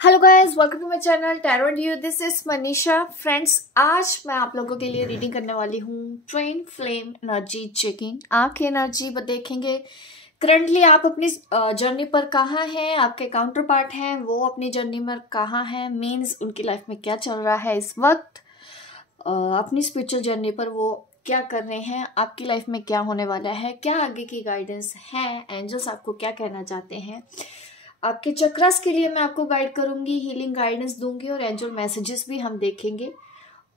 Hello guys, welcome to my channel tarot and you. This is Manisha. Friends, आज मैं आप लोगों के लिए रीडिंग करने वाली हूँ ट्विन फ्लेम एनर्जी चेकिंग। आपकी एनर्जी देखेंगे करंटली आप अपनी जर्नी पर कहाँ हैं, आपके काउंटर पार्ट हैं वो अपनी जर्नी में कहाँ हैं, मीन्स उनकी लाइफ में क्या चल रहा है इस वक्त, अपनी स्पिरिचुअल जर्नी पर वो क्या कर रहे हैं, आपकी लाइफ में क्या होने वाला है, क्या आगे की गाइडेंस है, एंजल्स आपको क्या कहना चाहते हैं। आपके चक्रास के लिए मैं आपको गाइड करूंगी, हीलिंग गाइडेंस दूंगी और एंजल मैसेजेस भी हम देखेंगे।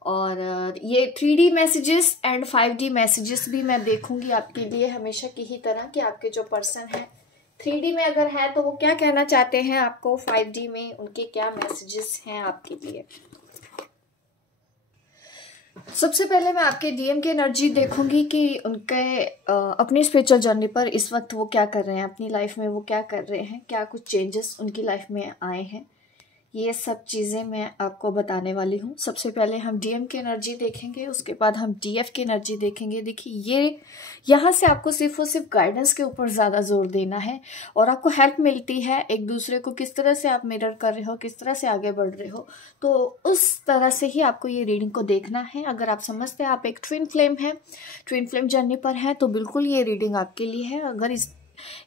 और ये 3D messages and 5D messages भी मैं देखूंगी आपके लिए हमेशा की ही तरह कि आपके जो पर्सन है 3D में अगर है तो वो क्या कहना चाहते हैं आपको, 5D में उनके क्या मैसेजेस हैं आपके लिए। सबसे पहले मैं आपके डीएम की एनर्जी देखूंगी कि उनके अपनी स्पिरिचुअल जर्नी पर इस वक्त वो क्या कर रहे हैं, अपनी लाइफ में वो क्या कर रहे हैं, क्या कुछ चेंजेस उनकी लाइफ में आए हैं, ये सब चीज़ें मैं आपको बताने वाली हूँ। सबसे पहले हम डीएम की एनर्जी देखेंगे, उसके बाद हम डीएफ की एनर्जी देखेंगे। देखिए, ये यहाँ से आपको सिर्फ और सिर्फ गाइडेंस के ऊपर ज़्यादा जोर देना है और आपको हेल्प मिलती है एक दूसरे को किस तरह से आप मिरर कर रहे हो, किस तरह से आगे बढ़ रहे हो, तो उस तरह से ही आपको ये रीडिंग को देखना है। अगर आप समझते हैं आप एक ट्विन फ्लेम है, ट्विन फ्लेम जर्नी पर है, तो बिल्कुल ये रीडिंग आपके लिए है। अगर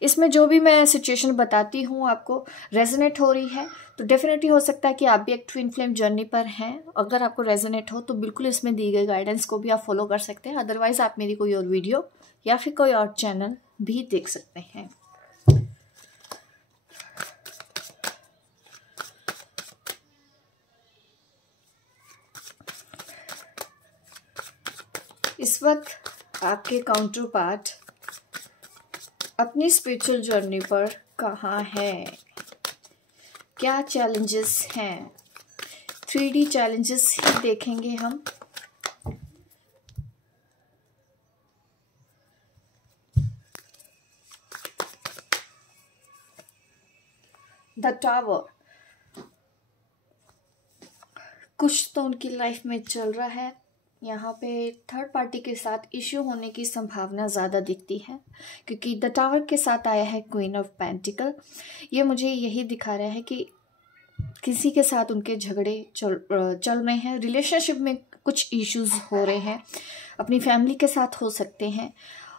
इसमें जो भी मैं सिचुएशन बताती हूँ आपको रेजोनेट हो रही है तो डेफिनेटली हो सकता है कि आप भी एक ट्विन फ्लेम जर्नी पर हैं। अगर आपको रेजोनेट हो तो बिल्कुल इसमें दी गई गाइडेंस को भी आप फॉलो कर सकते हैं, अदरवाइज आप मेरी कोई और वीडियो या फिर कोई और चैनल भी देख सकते हैं। इस वक्त आपके काउंटर पार्ट अपनी स्पिरिचुअल जर्नी पर कहाँ है, क्या चैलेंजेस हैं, 3D चैलेंजेस ही देखेंगे हम। द टावर, कुछ तो उनकी लाइफ में चल रहा है। यहाँ पे थर्ड पार्टी के साथ इश्यू होने की संभावना ज़्यादा दिखती है क्योंकि द टावर के साथ आया है क्वीन ऑफ पेंटिकल। ये मुझे यही दिखा रहा है कि किसी के साथ उनके झगड़े चल रहे हैं, रिलेशनशिप में कुछ इश्यूज हो रहे हैं, अपनी फैमिली के साथ हो सकते हैं।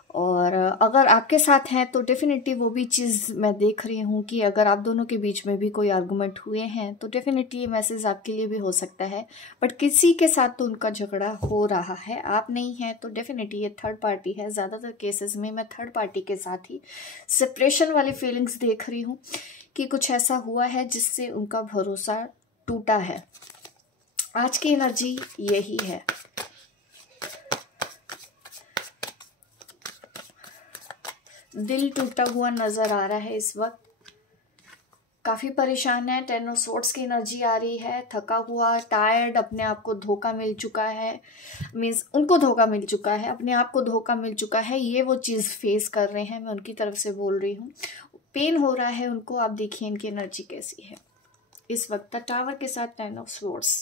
और अगर आपके साथ हैं तो डेफिनेटली वो भी चीज़ मैं देख रही हूँ कि अगर आप दोनों के बीच में भी कोई आर्गुमेंट हुए हैं तो डेफिनेटली ये मैसेज आपके लिए भी हो सकता है। बट किसी के साथ तो उनका झगड़ा हो रहा है, आप नहीं हैं तो डेफिनेटली ये थर्ड पार्टी है। ज़्यादातर केसेस में मैं थर्ड पार्टी के साथ ही सेपरेशन वाली फीलिंग्स देख रही हूँ कि कुछ ऐसा हुआ है जिससे उनका भरोसा टूटा है। आज की एनर्जी यही है। दिल टूटा हुआ नजर आ रहा है इस वक्त, काफी परेशान है। 10 ऑफ स्वॉर्ड्स की एनर्जी आ रही है, थका हुआ, टायर्ड, अपने आप को धोखा मिल चुका है, मीन्स उनको धोखा मिल चुका है, अपने आप को धोखा मिल चुका है। ये वो चीज़ फेस कर रहे हैं, मैं उनकी तरफ से बोल रही हूँ। पेन हो रहा है उनको। आप देखिए इनकी एनर्जी कैसी है इस वक्त। द टावर के साथ 10 ऑफ स्वॉर्ड्स,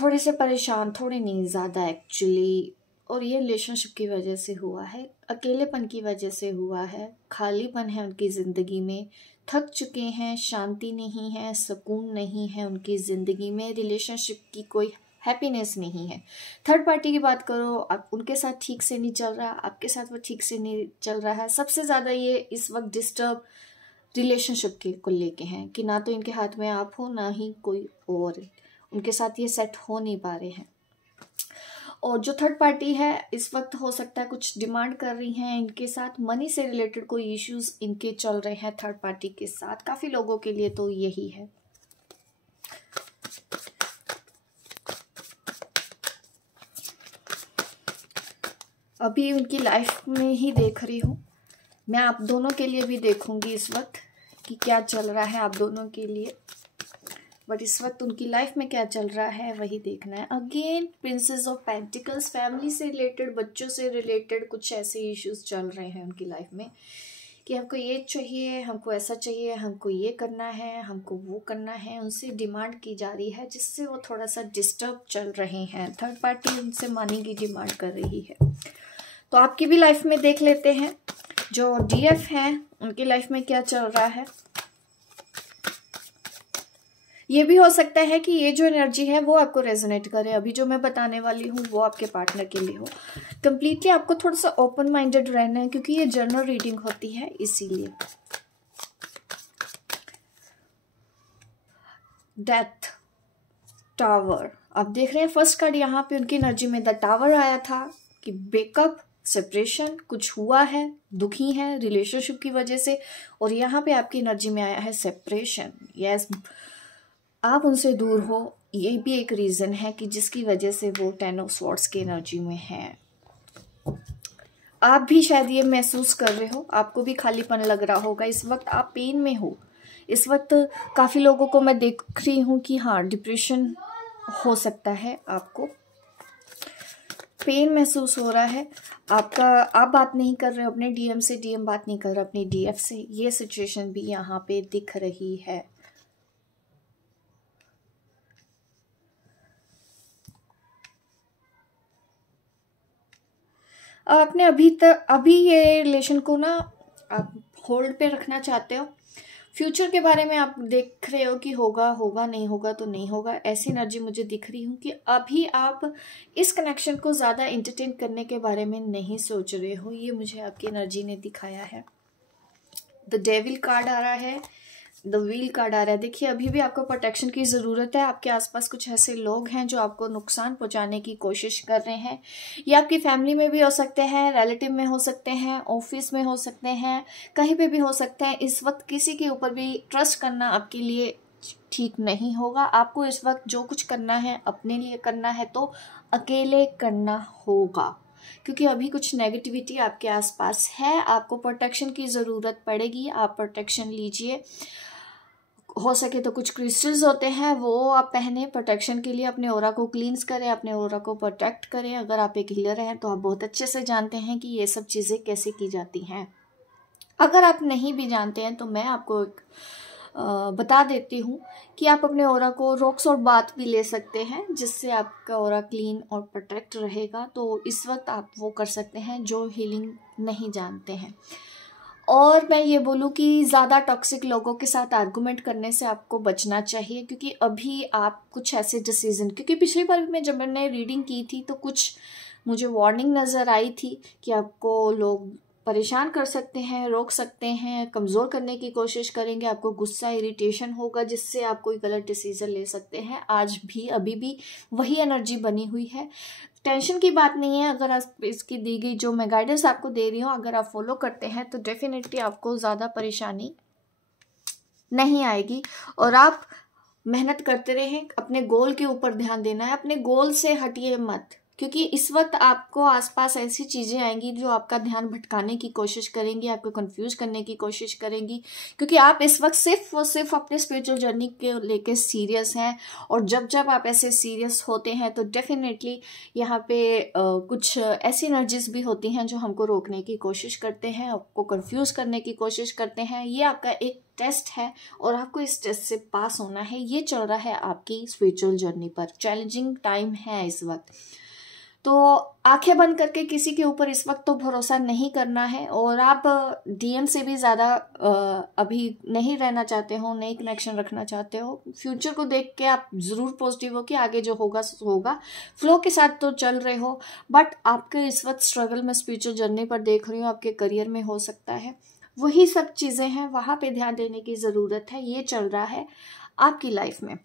थोड़े से परेशान, थोड़े नहीं ज़्यादा एक्चुअली। और ये रिलेशनशिप की वजह से हुआ है, अकेलेपन की वजह से हुआ है, खालीपन है उनकी ज़िंदगी में, थक चुके हैं, शांति नहीं है, सुकून नहीं है उनकी ज़िंदगी में, रिलेशनशिप की कोई हैप्पीनेस नहीं है। थर्ड पार्टी की बात करो, आप उनके साथ ठीक से नहीं चल रहा, आपके साथ वो ठीक से नहीं चल रहा है। सबसे ज़्यादा ये इस वक्त डिस्टर्ब रिलेशनशिप के को लेके हैं कि ना तो इनके हाथ में आप हो ना ही कोई और, उनके साथ ये सेट हो नहीं पा रहे हैं। और जो थर्ड पार्टी है इस वक्त हो सकता है कुछ डिमांड कर रही हैं इनके साथ, मनी से रिलेटेड कोई इश्यूज इनके चल रहे हैं थर्ड पार्टी के साथ। काफी लोगों के लिए तो यही है। अभी उनकी लाइफ में ही देख रही हूँ मैं, आप दोनों के लिए भी देखूंगी इस वक्त कि क्या चल रहा है आप दोनों के लिए, बट इस वक्त उनकी लाइफ में क्या चल रहा है वही देखना है। Again princess of pentacles, family से रिलेटेड, बच्चों से रिलेटेड कुछ ऐसे इश्यूज चल रहे हैं उनकी लाइफ में कि हमको ये चाहिए, हमको ऐसा चाहिए, हमको ये करना है, हमको वो करना है, उनसे डिमांड की जा रही है जिससे वो थोड़ा सा डिस्टर्ब चल रहे हैं। थर्ड पार्टी उनसे मनी की डिमांड कर रही है। तो आपकी भी लाइफ में देख लेते हैं जो डीएफ हैं उनकी लाइफ में क्या चल रहा है। ये भी हो सकता है कि ये जो एनर्जी है वो आपको रेजोनेट करे, अभी जो मैं बताने वाली हूँ वो आपके पार्टनर के लिए हो। कंप्लीटली आपको थोड़ा सा ओपन माइंडेड रहना है, क्योंकि ये जनरल रीडिंग होती है इसीलिए। डेथ, टावर, आप देख रहे हैं फर्स्ट कार्ड यहाँ पे उनकी एनर्जी में द टावर आया था कि ब्रेकअप, सेपरेशन, कुछ हुआ है, दुखी है रिलेशनशिप की वजह से, और यहाँ पे आपकी एनर्जी में आया है सेपरेशन। यस, आप उनसे दूर हो, ये भी एक रीजन है कि जिसकी वजह से वो 10 ऑफ स्वॉर्ड्स की एनर्जी में है। आप भी शायद ये महसूस कर रहे हो, आपको भी खालीपन लग रहा होगा, इस वक्त आप पेन में हो। इस वक्त काफी लोगों को मैं देख रही हूँ कि हाँ डिप्रेशन हो सकता है, आपको पेन महसूस हो रहा है आपका। आप बात नहीं कर रहे हो अपने डीएम से, डीएम बात नहीं कर रहा अपनी डीएफ से, ये सिचुएशन भी यहाँ पे दिख रही है। आपने अभी ये रिलेशन को ना आप होल्ड पे रखना चाहते हो। फ्यूचर के बारे में आप देख रहे हो कि होगा होगा, नहीं होगा तो नहीं होगा, ऐसी एनर्जी मुझे दिख रही हूँ कि अभी आप इस कनेक्शन को ज़्यादा एंटरटेन करने के बारे में नहीं सोच रहे हो, ये मुझे आपकी एनर्जी ने दिखाया है। द डेविल कार्ड आ रहा है, द व्हील कार्ड आ रहा है। देखिए अभी भी आपको प्रोटेक्शन की ज़रूरत है। आपके आसपास कुछ ऐसे लोग हैं जो आपको नुकसान पहुंचाने की कोशिश कर रहे हैं। ये आपकी फैमिली में भी हो सकते हैं, रिलेटिव में हो सकते हैं, ऑफिस में हो सकते हैं, कहीं पे भी हो सकते हैं। इस वक्त किसी के ऊपर भी ट्रस्ट करना आपके लिए ठीक नहीं होगा। आपको इस वक्त जो कुछ करना है अपने लिए करना है तो अकेले करना होगा, क्योंकि अभी कुछ नेगेटिविटी आपके आसपास है। आपको प्रोटेक्शन की ज़रूरत पड़ेगी, आप प्रोटेक्शन लीजिए। हो सके तो कुछ क्रिस्टल्स होते हैं वो आप पहने प्रोटेक्शन के लिए, अपने ऑरा को क्लींस करें, अपने ऑरा को प्रोटेक्ट करें। अगर आप एक हीलर हैं तो आप बहुत अच्छे से जानते हैं कि ये सब चीज़ें कैसे की जाती हैं। अगर आप नहीं भी जानते हैं तो मैं आपको एक बता देती हूँ कि आप अपने ऑरा को रॉक्स और बाथ भी ले सकते हैं, जिससे आपका ऑरा क्लीन और प्रोटेक्ट रहेगा। तो इस वक्त आप वो कर सकते हैं जो हीलिंग नहीं जानते हैं। और मैं ये बोलूँ कि ज़्यादा टॉक्सिक लोगों के साथ आर्गूमेंट करने से आपको बचना चाहिए, क्योंकि अभी आप कुछ ऐसे डिसीजन, क्योंकि पिछली बार भी जब मैंने रीडिंग की थी तो कुछ मुझे वार्निंग नज़र आई थी कि आपको लोग परेशान कर सकते हैं, रोक सकते हैं, कमज़ोर करने की कोशिश करेंगे, आपको गुस्सा इरिटेशन होगा, जिससे आप कोई गलत डिसीजन ले सकते हैं। आज भी अभी भी वही एनर्जी बनी हुई है। टेंशन की बात नहीं है, अगर आप इसकी दी गई जो मैं गाइडेंस आपको दे रही हूँ अगर आप फॉलो करते हैं तो डेफिनेटली आपको ज़्यादा परेशानी नहीं आएगी। और आप मेहनत करते रहें, अपने गोल के ऊपर ध्यान देना है, अपने गोल से हटिए मत, क्योंकि इस वक्त आपको आसपास ऐसी चीज़ें आएंगी जो आपका ध्यान भटकाने की कोशिश करेंगी, आपको कंफ्यूज करने की कोशिश करेंगी, क्योंकि आप इस वक्त सिर्फ और सिर्फ अपने स्पिरिचुअल जर्नी के लेके सीरियस हैं। और जब जब आप ऐसे सीरियस होते हैं तो डेफिनेटली यहाँ पे कुछ ऐसी एनर्जीज भी होती हैं जो हमको रोकने की कोशिश करते हैं, आपको कंफ्यूज करने की कोशिश करते हैं। ये आपका एक टेस्ट है और आपको इस टेस्ट से पास होना है। ये चल रहा है आपकी स्पिरिचुअल जर्नी पर, चैलेंजिंग टाइम है इस वक्त। तो आंखें बंद करके किसी के ऊपर इस वक्त तो भरोसा नहीं करना है। और आप डीएम से भी ज़्यादा अभी नहीं रहना चाहते हो, नई कनेक्शन रखना चाहते हो। फ्यूचर को देख के आप ज़रूर पॉजिटिव हो कि आगे जो होगा होगा, फ्लो के साथ तो चल रहे हो। बट आपके इस वक्त स्ट्रगल में स्पिरिचुअल जर्नी पर देख रही हूँ, आपके करियर में हो सकता है वही सब चीज़ें हैं, वहाँ पे ध्यान देने की ज़रूरत है। ये चल रहा है आपकी लाइफ में।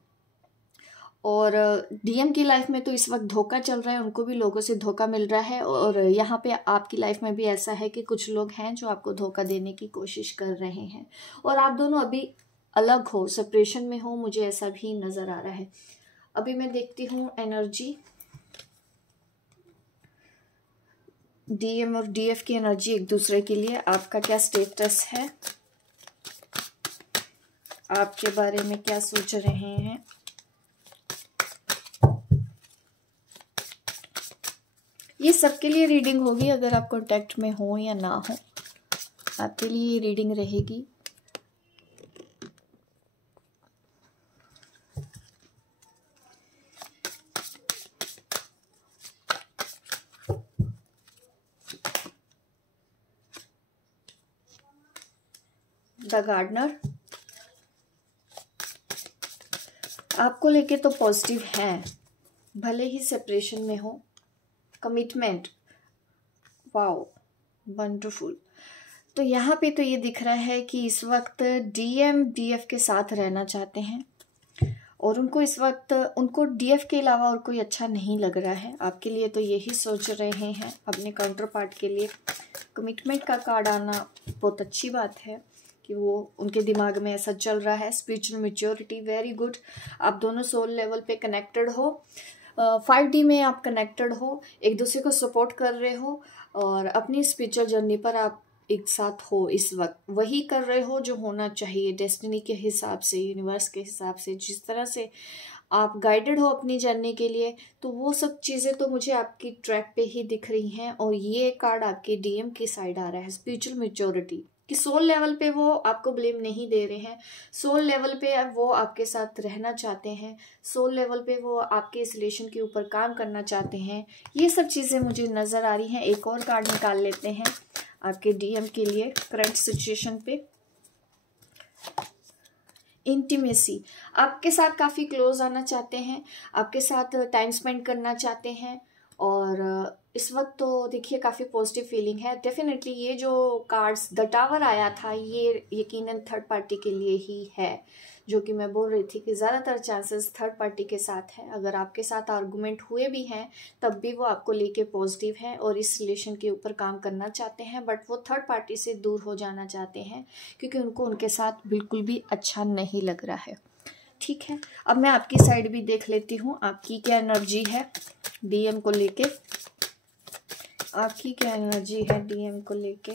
और डीएम की लाइफ में तो इस वक्त धोखा चल रहा है, उनको भी लोगों से धोखा मिल रहा है। और यहाँ पे आपकी लाइफ में भी ऐसा है कि कुछ लोग हैं जो आपको धोखा देने की कोशिश कर रहे हैं, और आप दोनों अभी अलग हो, सेपरेशन में हो, मुझे ऐसा भी नज़र आ रहा है। अभी मैं देखती हूँ एनर्जी, डीएम और डीएफ की एनर्जी एक दूसरे के लिए, आपका क्या स्टेटस है, आपके बारे में क्या सोच रहे हैं। ये सबके लिए रीडिंग होगी, अगर आप कांटेक्ट में हो या ना हो, आपके लिए ये रीडिंग रहेगी। द गार्डनर, आपको लेके तो पॉजिटिव हैं, भले ही सेपरेशन में हो। Commitment, wow wonderful. तो यहाँ पे तो ये दिख रहा है कि इस वक्त डीएम डीएफ के साथ रहना चाहते हैं और उनको इस वक्त उनको डीएफ के अलावा और कोई अच्छा नहीं लग रहा है। आपके लिए तो यही सोच रहे हैं अपने काउंटर पार्ट के लिए। कमिटमेंट का कार्ड आना बहुत अच्छी बात है कि वो उनके दिमाग में ऐसा चल रहा है। Spiritual maturity, very good. आप दोनों सोल लेवल पे कनेक्टेड हो, 5D में आप कनेक्टेड हो, एक दूसरे को सपोर्ट कर रहे हो और अपनी स्पिरिचुअल जर्नी पर आप एक साथ हो। इस वक्त वही कर रहे हो जो होना चाहिए, डेस्टिनी के हिसाब से, यूनिवर्स के हिसाब से, जिस तरह से आप गाइडेड हो अपनी जर्नी के लिए। तो वो सब चीज़ें तो मुझे आपकी ट्रैक पे ही दिख रही हैं। और ये कार्ड आपके डीएम की साइड आ रहा है, स्पिरिचुअल मैच्योरिटी, कि सोल लेवल पे वो आपको ब्लेम नहीं दे रहे हैं। सोल लेवल पे वो आपके साथ रहना चाहते हैं। सोल लेवल पे वो आपके इस रिलेशन के ऊपर काम करना चाहते हैं। ये सब चीज़ें मुझे नज़र आ रही हैं। एक और कार्ड निकाल लेते हैं आपके डीएम के लिए करंट सिचुएशन पे। इंटीमेसी, आपके साथ काफ़ी क्लोज आना चाहते हैं, आपके साथ टाइम स्पेंड करना चाहते हैं। और इस वक्त तो देखिए काफ़ी पॉजिटिव फीलिंग है। डेफिनेटली ये जो कार्ड्स द टावर आया था ये यकीनन थर्ड पार्टी के लिए ही है, जो कि मैं बोल रही थी कि ज़्यादातर चांसेस थर्ड पार्टी के साथ है। अगर आपके साथ आर्गुमेंट हुए भी हैं तब भी वो आपको लेके पॉजिटिव है और इस रिलेशन के ऊपर काम करना चाहते हैं। बट वो थर्ड पार्टी से दूर हो जाना चाहते हैं क्योंकि उनको उनके साथ बिल्कुल भी अच्छा नहीं लग रहा है। ठीक है, अब मैं आपकी साइड भी देख लेती हूँ, आपकी क्या एनर्जी है डीएम को लेके। आपकी क्या एनर्जी है डीएम को लेके।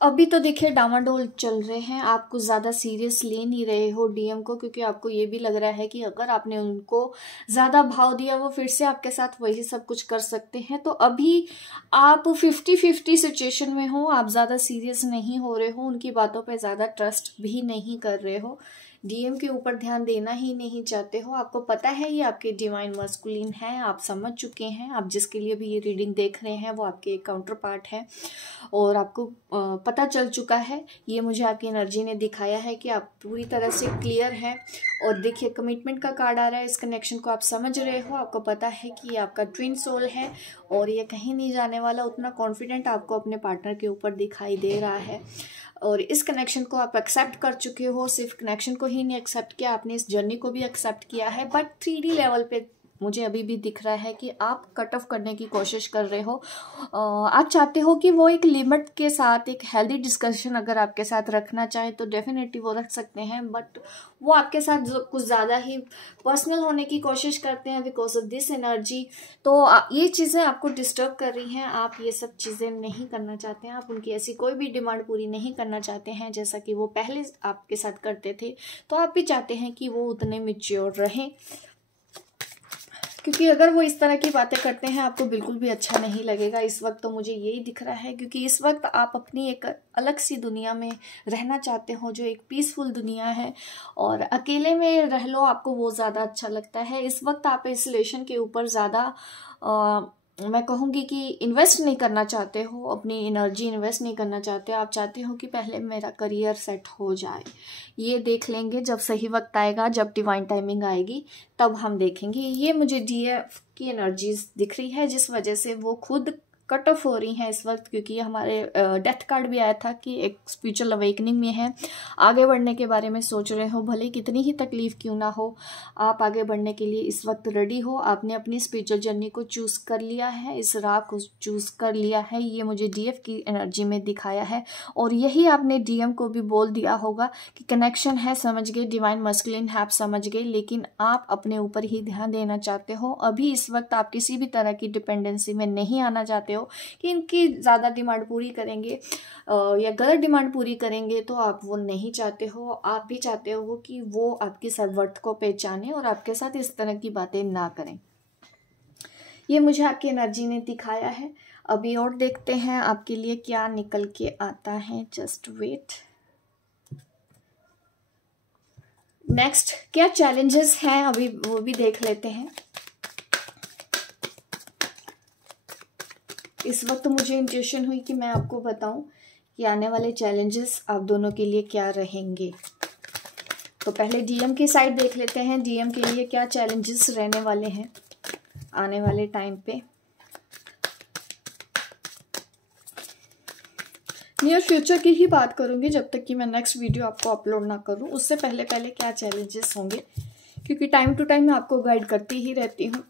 अभी तो देखिए डामाडोल चल रहे हैं, आप कुछ ज़्यादा सीरियस ले नहीं रहे हो डीएम को, क्योंकि आपको ये भी लग रहा है कि अगर आपने उनको ज़्यादा भाव दिया वो फिर से आपके साथ वही सब कुछ कर सकते हैं। तो अभी आप 50-50 सिचुएशन में हो, आप ज़्यादा सीरियस नहीं हो रहे हो, उनकी बातों पे ज़्यादा ट्रस्ट भी नहीं कर रहे हो, डीएम के ऊपर ध्यान देना ही नहीं चाहते हो। आपको पता है ये आपके डिवाइन मस्कुलिन है, आप समझ चुके हैं। आप जिसके लिए भी ये रीडिंग देख रहे हैं वो आपके काउंटर पार्ट है और आपको पता चल चुका है। ये मुझे आपकी एनर्जी ने दिखाया है कि आप पूरी तरह से क्लियर हैं। और देखिए कमिटमेंट का कार्ड आ रहा है, इस कनेक्शन को आप समझ रहे हो, आपको पता है कि ये आपका ट्विन सोल है और ये कहीं नहीं जाने वाला। उतना कॉन्फिडेंट आपको अपने पार्टनर के ऊपर दिखाई दे रहा है और इस कनेक्शन को आप एक्सेप्ट कर चुके हो। सिर्फ कनेक्शन को ही नहीं एक्सेप्ट किया, आपने इस जर्नी को भी एक्सेप्ट किया है। बट 3D लेवल पे मुझे अभी भी दिख रहा है कि आप कट ऑफ करने की कोशिश कर रहे हो। आप चाहते हो कि वो एक लिमिट के साथ एक हेल्दी डिस्कशन अगर आपके साथ रखना चाहे तो डेफिनेटली वो रख सकते हैं। बट वो आपके साथ कुछ ज़्यादा ही पर्सनल होने की कोशिश करते हैं बिकॉज ऑफ दिस एनर्जी। तो ये चीज़ें आपको डिस्टर्ब कर रही हैं, आप ये सब चीज़ें नहीं करना चाहते हैं। आप उनकी ऐसी कोई भी डिमांड पूरी नहीं करना चाहते हैं जैसा कि वो पहले आपके साथ करते थे। तो आप भी चाहते हैं कि वो उतने मैच्योर रहें, क्योंकि अगर वो इस तरह की बातें करते हैं आपको बिल्कुल भी अच्छा नहीं लगेगा। इस वक्त तो मुझे यही दिख रहा है, क्योंकि इस वक्त आप अपनी एक अलग सी दुनिया में रहना चाहते हो जो एक पीसफुल दुनिया है और अकेले में रह लो, आपको वो ज़्यादा अच्छा लगता है। इस वक्त आप इस रिलेशन के ऊपर ज़्यादा मैं कहूँगी कि इन्वेस्ट नहीं करना चाहते हो, अपनी एनर्जी इन्वेस्ट नहीं करना चाहते। आप चाहते हो कि पहले मेरा करियर सेट हो जाए, ये देख लेंगे जब सही वक्त आएगा, जब डिवाइन टाइमिंग आएगी तब हम देखेंगे। ये मुझे डीएफ की एनर्जीज दिख रही है जिस वजह से वो खुद कट ऑफ हो रही हैं इस वक्त, क्योंकि हमारे डेथ कार्ड भी आया था कि एक स्पिरिचुअल अवेकनिंग में है, आगे बढ़ने के बारे में सोच रहे हो, भले कितनी ही तकलीफ क्यों ना हो, आप आगे बढ़ने के लिए इस वक्त रेडी हो। आपने अपनी स्पिरिचुअल जर्नी को चूज़ कर लिया है, इस राह को चूज़ कर लिया है, ये मुझे डीएफ की एनर्जी में दिखाया है। और यही आपने डीएम को भी बोल दिया होगा कि कनेक्शन है, समझ गए, डिवाइन मस्कुलिन है, आप समझ गए, लेकिन आप अपने ऊपर ही ध्यान देना चाहते हो। अभी इस वक्त आप किसी भी तरह की डिपेंडेंसी में नहीं आना चाहते हो कि इनकी ज़्यादा डिमांड पूरी करेंगे या गलत डिमांड पूरी करेंगे, तो आप वो नहीं चाहते हो। आप भी चाहते हो कि वो आपकी सर्वर्थ को पहचाने और आपके साथ इस तरह की बातें ना करें। ये मुझे आपकी एनर्जी ने दिखाया है। अभी और देखते हैं आपके लिए क्या निकल के आता है। Just wait. नेक्स्ट क्या चैलेंजेस हैं अभी वो भी देख लेते हैं। इस वक्त मुझे इंट्यूशन हुई कि मैं आपको बताऊं कि आने वाले चैलेंजेस आप दोनों के लिए क्या रहेंगे। तो पहले डीएम की साइड देख लेते हैं, डीएम के लिए क्या चैलेंजेस रहने वाले हैं आने वाले टाइम पे। नियर फ्यूचर की ही बात करूंगी जब तक कि मैं नेक्स्ट वीडियो आपको अपलोड ना करूं। उससे पहले पहले क्या चैलेंजेस होंगे, क्योंकि टाइम टू टाइम मैं आपको गाइड करती ही रहती हूँ।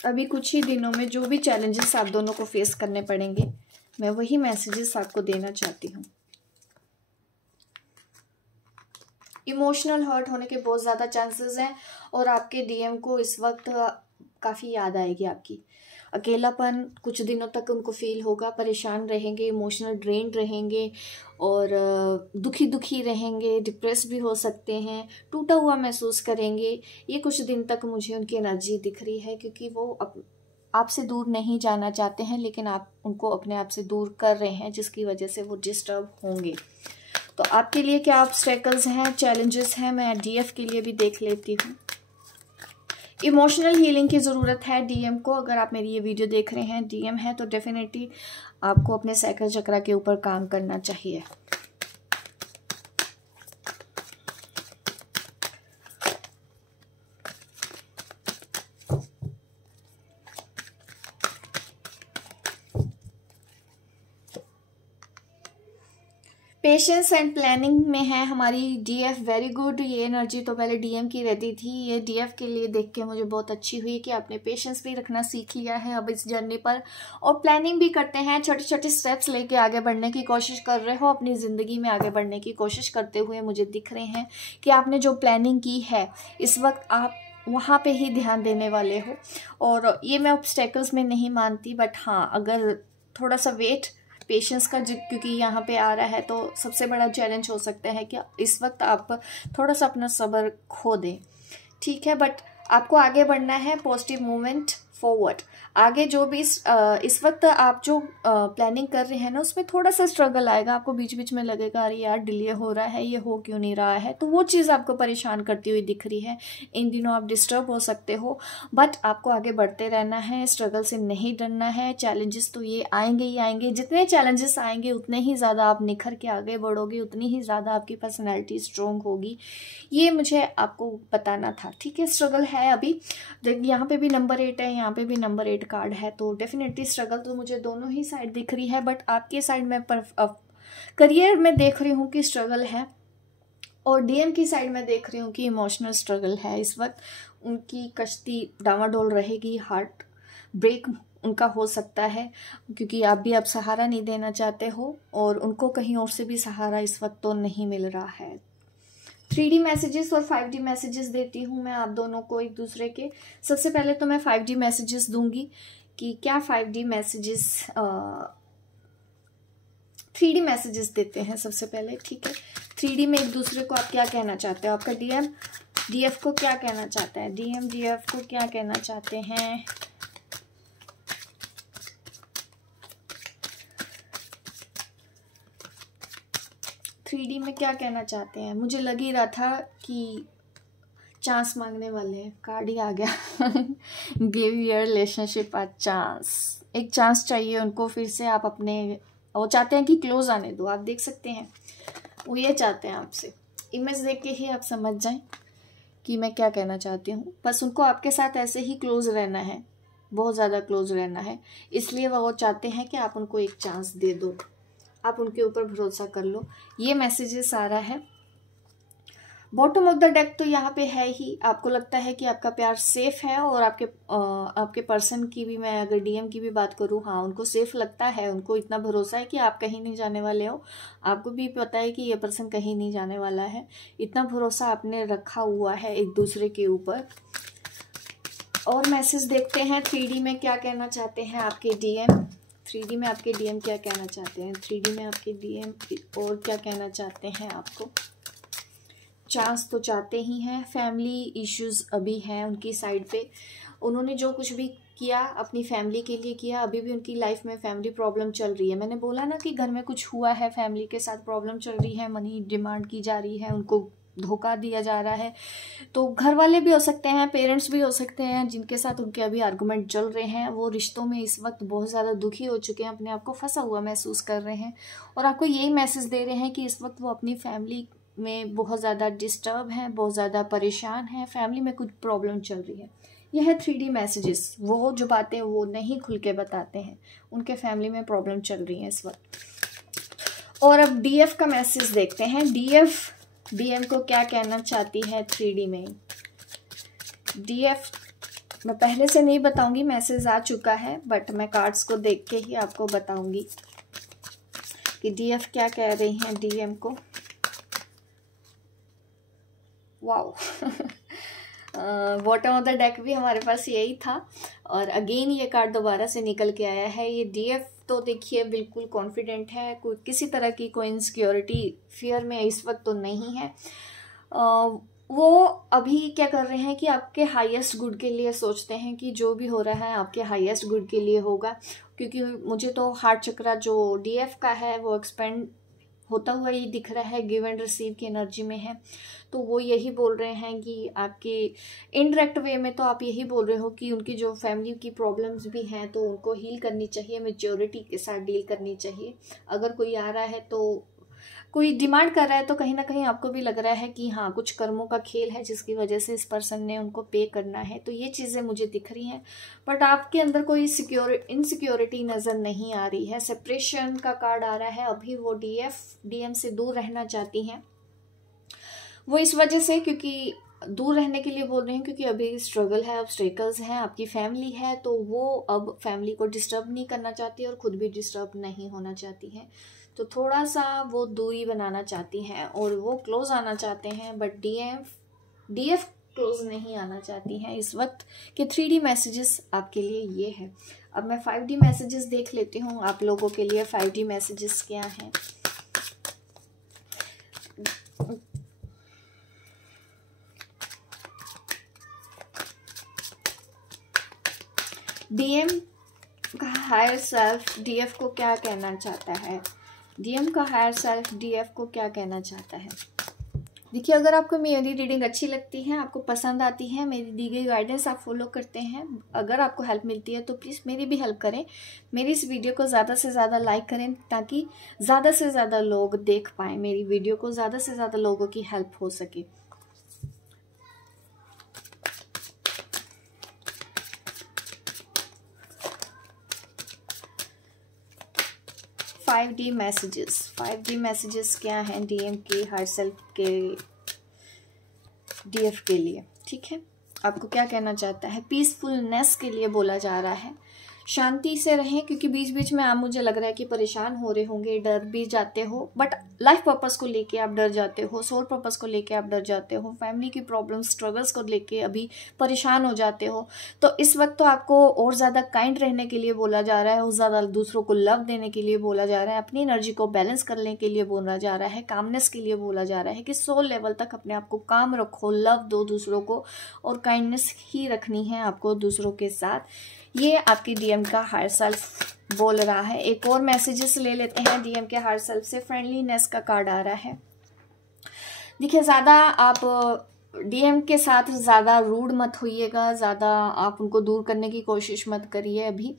अभी कुछ ही दिनों में जो भी चैलेंजेस आप दोनों को फेस करने पड़ेंगे, मैं वही मैसेजेस आपको देना चाहती हूँ। इमोशनल हर्ट होने के बहुत ज़्यादा चांसेस हैं और आपके डीएम को इस वक्त काफ़ी याद आएगी आपकी। अकेलापन कुछ दिनों तक उनको फील होगा, परेशान रहेंगे, इमोशनल ड्रेन रहेंगे और दुखी दुखी रहेंगे, डिप्रेस भी हो सकते हैं, टूटा हुआ महसूस करेंगे। ये कुछ दिन तक मुझे उनकी एनर्जी दिख रही है, क्योंकि वो आपसे दूर नहीं जाना चाहते हैं, लेकिन आप उनको अपने आप से दूर कर रहे हैं, जिसकी वजह से वो डिस्टर्ब होंगे। तो आपके लिए क्या ऑब्स्टेकल्स हैं, चैलेंजेस हैं, मैं डीएफ के लिए भी देख लेती हूँ। इमोशनल हीलिंग की ज़रूरत है डीएम को। अगर आप मेरी ये वीडियो देख रहे हैं, डीएम है, तो डेफिनेटली आपको अपने सैक्रल चक्रा के ऊपर काम करना चाहिए। पेशेंस एंड प्लानिंग में है हमारी डीएफ, वेरी गुड। ये एनर्जी तो पहले डीएम की रहती थी, ये डीएफ के लिए देख के मुझे बहुत अच्छी हुई कि आपने पेशेंस भी रखना सीख लिया है अब इस जर्नी पर, और प्लानिंग भी करते हैं, छोटे छोटे स्टेप्स लेके आगे बढ़ने की कोशिश कर रहे हो, अपनी ज़िंदगी में आगे बढ़ने की कोशिश करते हुए मुझे दिख रहे हैं कि आपने जो प्लानिंग की है इस वक्त आप वहाँ पे ही ध्यान देने वाले हो। और ये मैं ऑब्स्टेकल्स में नहीं मानती, बट हाँ, अगर थोड़ा सा वेट पेशेंस का, क्योंकि यहाँ पे आ रहा है, तो सबसे बड़ा चैलेंज हो सकता है कि इस वक्त आप थोड़ा सा अपना सब्र खो दें, ठीक है। बट आपको आगे बढ़ना है, पॉजिटिव मूवमेंट फॉरवर्ड। आगे जो भी इस वक्त आप जो प्लानिंग कर रहे हैं ना, उसमें थोड़ा सा स्ट्रगल आएगा, आपको बीच बीच में लगेगा अरे यार डिले हो रहा है, ये हो क्यों नहीं रहा है, तो वो चीज़ आपको परेशान करती हुई दिख रही है। इन दिनों आप डिस्टर्ब हो सकते हो, बट आपको आगे बढ़ते रहना है, स्ट्रगल से नहीं डरना है। चैलेंजेस तो ये आएंगे ही आएंगे, जितने चैलेंजेस आएंगे उतने ही ज़्यादा आप निखर के आगे बढ़ोगे, उतनी ही ज़्यादा आपकी पर्सनैलिटी स्ट्रॉन्ग होगी। ये मुझे आपको बताना था, ठीक है। स्ट्रगल है अभी, यहाँ पे भी नंबर 8 है, यहाँ पे भी नंबर 8 कार्ड है, तो डेफिनेटली स्ट्रगल तो मुझे दोनों ही साइड दिख रही है, बट आपके साइड में करियर में देख रही हूँ कि स्ट्रगल है, और डीएम की साइड में देख रही हूँ कि इमोशनल स्ट्रगल है। इस वक्त उनकी कश्ती डामाडोल रहेगी, हार्ट ब्रेक उनका हो सकता है, क्योंकि आप भी अब सहारा नहीं देना चाहते हो और उनको कहीं और से भी सहारा इस वक्त तो नहीं मिल रहा है। 3D मैसेजेस और 5D मैसेजेस देती हूँ मैं आप दोनों को एक दूसरे के। सबसे पहले तो मैं 5D मैसेजेस दूंगी कि क्या 5D मैसेजेस 3D मैसेजेस देते हैं सबसे पहले, ठीक है। 3D में एक दूसरे को आप क्या कहना चाहते हो, आपका डीएम डीएफ को क्या कहना चाहता है, डीएम डीएफ को क्या कहना चाहते हैं। थ्री डी में क्या कहना चाहते हैं। मुझे लग ही रहा था कि चांस मांगने वाले हैं, कार्ड ही आ गया। Give your relationship a chance, एक चांस चाहिए उनको फिर से आप अपने, वो चाहते हैं कि क्लोज आने दो, आप देख सकते हैं वो ये चाहते हैं आपसे। इमेज देख के ही आप समझ जाएं कि मैं क्या कहना चाहती हूँ। बस उनको आपके साथ ऐसे ही क्लोज रहना है, बहुत ज़्यादा क्लोज रहना है, इसलिए वो चाहते हैं कि आप उनको एक चांस दे दो, आप उनके ऊपर भरोसा कर लो। ये मैसेजेस आ रहा है। बॉटम ऑफ द डेक तो यहाँ पे है ही, आपको लगता है कि आपका प्यार सेफ है, और आपके पर्सन की भी, मैं अगर डीएम की भी बात करूँ, हाँ उनको सेफ लगता है, उनको इतना भरोसा है कि आप कहीं नहीं जाने वाले हो, आपको भी पता है कि ये पर्सन कहीं नहीं जाने वाला है, इतना भरोसा आपने रखा हुआ है एक दूसरे के ऊपर। और मैसेज देखते हैं 3D में क्या कहना चाहते हैं आपके डीएम। 3D में आपके डीएम क्या कहना चाहते हैं, 3D में आपके डीएम और क्या कहना चाहते हैं आपको। चांस तो चाहते ही हैं, फैमिली इश्यूज अभी हैं उनकी साइड पे, उन्होंने जो कुछ भी किया अपनी फैमिली के लिए किया, अभी भी उनकी लाइफ में फैमिली प्रॉब्लम चल रही है। मैंने बोला ना कि घर में कुछ हुआ है, फैमिली के साथ प्रॉब्लम चल रही है, मनी डिमांड की जा रही है, उनको धोखा दिया जा रहा है। तो घर वाले भी हो सकते हैं, पेरेंट्स भी हो सकते हैं, जिनके साथ उनके अभी आर्गुमेंट चल रहे हैं, वो रिश्तों में इस वक्त बहुत ज़्यादा दुखी हो चुके हैं, अपने आप को फंसा हुआ महसूस कर रहे हैं और आपको यही मैसेज दे रहे हैं कि इस वक्त वो अपनी फैमिली में बहुत ज़्यादा डिस्टर्ब हैं, बहुत ज़्यादा परेशान हैं, फैमिली में कुछ प्रॉब्लम चल रही है। यह है 3D मैसेजेस, वो जो बातें वो नहीं खुल के बताते हैं, उनके फैमिली में प्रॉब्लम चल रही है इस वक्त। और अब DF का मैसेज देखते हैं। DF DM को क्या कहना चाहती है 3D में। DF मैं पहले से नहीं बताऊंगी, मैसेज आ चुका है, बट मैं कार्ड्स को देख के ही आपको बताऊंगी कि DF क्या कह रही हैं DM को। Wow bottom of the deck भी हमारे पास यही था और अगेन ये कार्ड दोबारा से निकल के आया है। ये DF तो देखिए बिल्कुल कॉन्फिडेंट है, कोई किसी तरह की कोई इनसिक्योरिटी फियर में इस वक्त तो नहीं है। वो अभी क्या कर रहे हैं कि आपके हाईएस्ट गुड के लिए सोचते हैं कि जो भी हो रहा है आपके हाईएस्ट गुड के लिए होगा, क्योंकि मुझे तो हार्ट चक्रा जो DF का है वो एक्सपेंड होता हुआ ये दिख रहा है, गिव एंड रिसीव की एनर्जी में है। तो वो यही बोल रहे हैं कि आपके इनडायरेक्ट वे में तो आप यही बोल रहे हो कि उनकी जो फैमिली की प्रॉब्लम्स भी हैं तो उनको हील करनी चाहिए, मैच्योरिटी के साथ डील करनी चाहिए। अगर कोई आ रहा है तो कोई डिमांड कर रहा है तो कहीं ना कहीं आपको भी लग रहा है कि हाँ कुछ कर्मों का खेल है जिसकी वजह से इस पर्सन ने उनको पे करना है। तो ये चीज़ें मुझे दिख रही हैं, बट आपके अंदर कोई इनसिक्योरिटी नज़र नहीं आ रही है। सेपरेशन का कार्ड आ रहा है। अभी वो DM से दूर रहना चाहती हैं। वो इस वजह से क्योंकि दूर रहने के लिए बोल रहे हैं क्योंकि अभी स्ट्रगल है, ऑब्स्टेकल्स हैं, आपकी फैमिली है, तो वो अब फैमिली को डिस्टर्ब नहीं करना चाहती और खुद भी डिस्टर्ब नहीं होना चाहती हैं। तो थोड़ा सा वो दूरी बनाना चाहती हैं और वो क्लोज आना चाहते हैं, बट DF क्लोज नहीं आना चाहती हैं इस वक्त। कि 3D मैसेजेस आपके लिए ये है। अब मैं 5D मैसेजेस देख लेती हूँ आप लोगों के लिए। 5D मैसेजेस क्या हैं। DM का हायर सेल्फ DF को क्या कहना चाहता है। DM का हायर सेल्फ DF को क्या कहना चाहता है। देखिए, अगर आपको मेरी रीडिंग अच्छी लगती है, आपको पसंद आती है, मेरी दी गई गाइडेंस आप फॉलो करते हैं, अगर आपको हेल्प मिलती है तो प्लीज़ मेरी भी हेल्प करें। मेरी इस वीडियो को ज़्यादा से ज़्यादा लाइक करें ताकि ज़्यादा से ज़्यादा लोग देख पाएँ मेरी वीडियो को, ज़्यादा से ज़्यादा लोगों की हेल्प हो सके। फाइव डी मैसेजेस क्या हैं DM के हायर सेल्फ के DF के लिए। ठीक है, आपको क्या कहना चाहता है। पीसफुलनेस के लिए बोला जा रहा है, शांति से रहें, क्योंकि बीच बीच में आप मुझे लग रहा है कि परेशान हो रहे होंगे, डर भी जाते हो, बट लाइफ पर्पस को लेके आप डर जाते हो, सोल पर्पस को लेके आप डर जाते हो, फैमिली की प्रॉब्लम स्ट्रगल्स को लेके अभी परेशान हो जाते हो। तो इस वक्त तो आपको और ज़्यादा काइंड रहने के लिए बोला जा रहा है, और ज़्यादा दूसरों को लव देने के लिए बोला जा रहा है, अपनी एनर्जी को बैलेंस करने के लिए बोला जा रहा है, कामनेस के लिए बोला जा रहा है कि सोल लेवल तक अपने आप को काम रखो, लव दो दूसरों को, और काइंडनेस ही रखनी है आपको दूसरों के साथ। ये आपकी DM का हायर सेल्फ बोल रहा है। एक और मैसेजेस ले लेते हैं DM के हायर सेल्फ से। फ्रेंडलीनेस का कार्ड आ रहा है। देखिए, ज़्यादा आप DM के साथ ज़्यादा रूड मत होइएगा, ज़्यादा आप उनको दूर करने की कोशिश मत करिए अभी।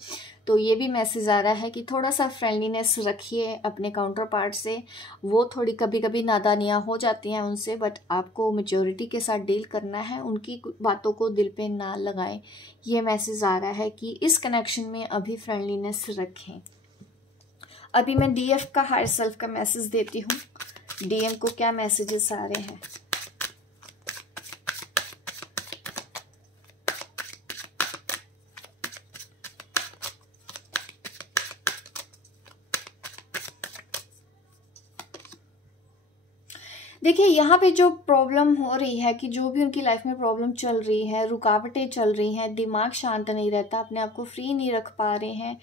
तो ये भी मैसेज आ रहा है कि थोड़ा सा फ्रेंडलीनेस रखिए अपने काउंटर पार्ट से। वो थोड़ी कभी कभी नादानियाँ हो जाती हैं उनसे, बट आपको मैच्योरिटी के साथ डील करना है, उनकी बातों को दिल पे ना लगाएं। ये मैसेज आ रहा है कि इस कनेक्शन में अभी फ्रेंडलीनेस रखें। अभी मैं DF का हायर सेल्फ का मैसेज देती हूँ। DM को क्या मैसेजेस आ रहे हैं। देखिए, यहाँ पे जो प्रॉब्लम हो रही है कि जो भी उनकी लाइफ में प्रॉब्लम चल रही है, रुकावटें चल रही हैं, दिमाग शांत नहीं रहता, अपने आप को फ्री नहीं रख पा रहे हैं,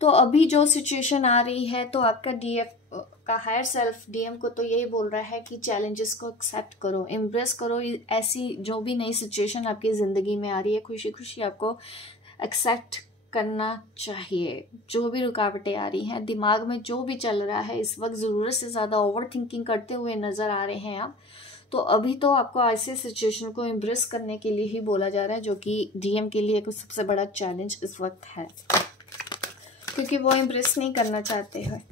तो अभी जो सिचुएशन आ रही है तो आपका DF का हायर सेल्फ DM को तो यही बोल रहा है कि चैलेंजेस को एक्सेप्ट करो, एम्ब्रेस करो। ऐसी जो भी नई सिचुएशन आपकी ज़िंदगी में आ रही है, खुशी खुशी आपको एक्सेप्ट करना चाहिए। जो भी रुकावटें आ रही हैं, दिमाग में जो भी चल रहा है इस वक्त, ज़रूरत से ज़्यादा ओवर थिंकिंग करते हुए नज़र आ रहे हैं आप, तो अभी तो आपको ऐसे सिचुएशन को एम्ब्रेस करने के लिए ही बोला जा रहा है, जो कि डीएम के लिए कुछ सबसे बड़ा चैलेंज इस वक्त है, क्योंकि वो एम्ब्रेस नहीं करना चाहते हैं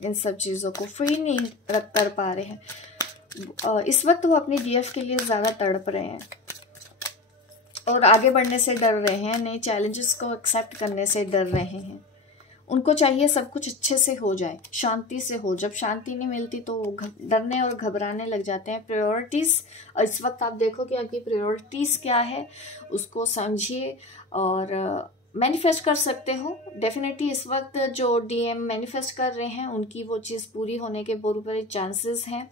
इन सब चीज़ों को, फ्री नहीं कर पा रहे हैं। इस वक्त वो अपनी डीएफ के लिए ज़्यादा तड़प रहे हैं और आगे बढ़ने से डर रहे हैं, नए चैलेंजेस को एक्सेप्ट करने से डर रहे हैं। उनको चाहिए सब कुछ अच्छे से हो जाए, शांति से हो। जब शांति नहीं मिलती तो वो डरने और घबराने लग जाते हैं। प्रायोरिटीज़, इस वक्त आप देखो कि आपकी प्रायोरिटीज़ क्या है, उसको समझिए और मैनिफेस्ट कर सकते हो। डेफिनेटली इस वक्त जो डीएम मैनिफेस्ट कर रहे हैं उनकी वो चीज़ पूरी होने के बहुत बड़े चांसेस हैं।